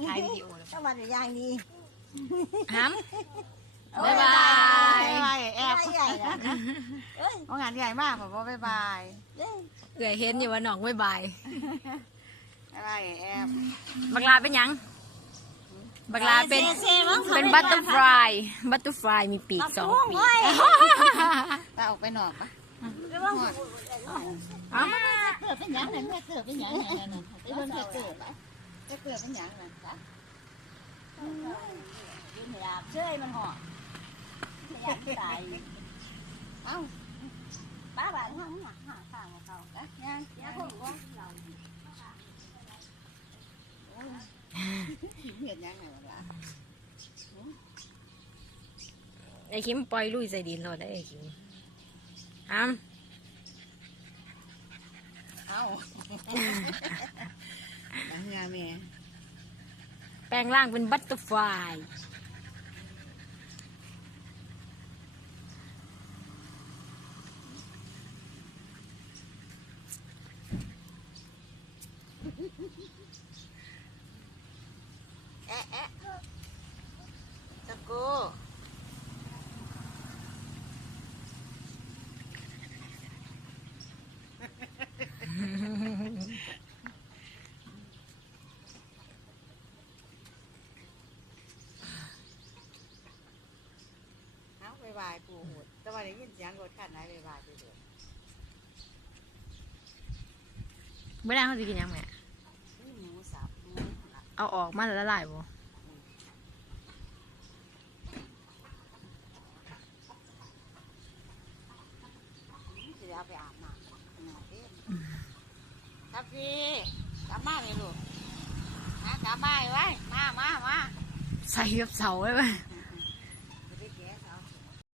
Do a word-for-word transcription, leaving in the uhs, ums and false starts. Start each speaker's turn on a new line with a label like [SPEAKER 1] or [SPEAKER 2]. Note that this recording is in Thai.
[SPEAKER 1] ถ่ายวิดีโอเลย
[SPEAKER 2] สวัสดีอย่างดี
[SPEAKER 1] ฮัมบ๊ายบาย
[SPEAKER 3] บ๊ายบายแอบ
[SPEAKER 2] ใหญ่ๆนะเอ้ย
[SPEAKER 3] เอางานใหญ่มากผมว่าบ๊ายบาย
[SPEAKER 2] เอ้ย
[SPEAKER 1] เอื่อยเห็นอยู่ว่าน้องบ๊ายบาย
[SPEAKER 3] บ๊ายบายแอบ
[SPEAKER 1] บักลาเป็นหยังบักลาเป็น
[SPEAKER 2] เซ่ๆมั้ง
[SPEAKER 1] เป็นบัตเตอร์ฟลายบัตเตอร์ฟลายมีปีกสองปีก
[SPEAKER 3] ตาออกไปหนอกปะ
[SPEAKER 2] ระวัง
[SPEAKER 1] เอ้า
[SPEAKER 3] เกิดเป็นหยังนั่นแม่เกิดเป็นหยังนั่นน่ะไอ้เบิ่งเกิดเกิดปะจะเกิดเป็นหยังนั่นจ้ะ
[SPEAKER 2] ยืนหยาบเชื่อยมันห่อหยาบตาย
[SPEAKER 3] เอ้า
[SPEAKER 2] ป้าบ้านห้องหนักหาข้างของเขา
[SPEAKER 3] อะยัง
[SPEAKER 2] เนี่ยพวกเราเรา
[SPEAKER 3] เห็นยังไงวะล่ะ
[SPEAKER 1] ไอ้คิมปล่อยลุยใส่ดินเราได้ไอ้คิมฮัม
[SPEAKER 3] เอ้าดังงาแม่
[SPEAKER 1] แปลงร่างเป็นบัตเตอร์ฟลาย
[SPEAKER 3] แอะแอะตะโก้เอาบ๊ายบายปู่หูดแต่ว่าได้ยินเสียงรถคันไหนบ๊ายบายไปเถอะ
[SPEAKER 1] เมื่อไหร่เขาจะกินยังไง
[SPEAKER 3] นี่หมูสับหมูหลัก
[SPEAKER 1] เอาออกมาแล้วละลายบ่
[SPEAKER 3] จะเอาไปอาบน้ำหน่อยดิครับพี่กลับมาเลยลูกมากลับมาไว้มามามา
[SPEAKER 1] ใส่กับเสาไว้ไหม
[SPEAKER 3] เ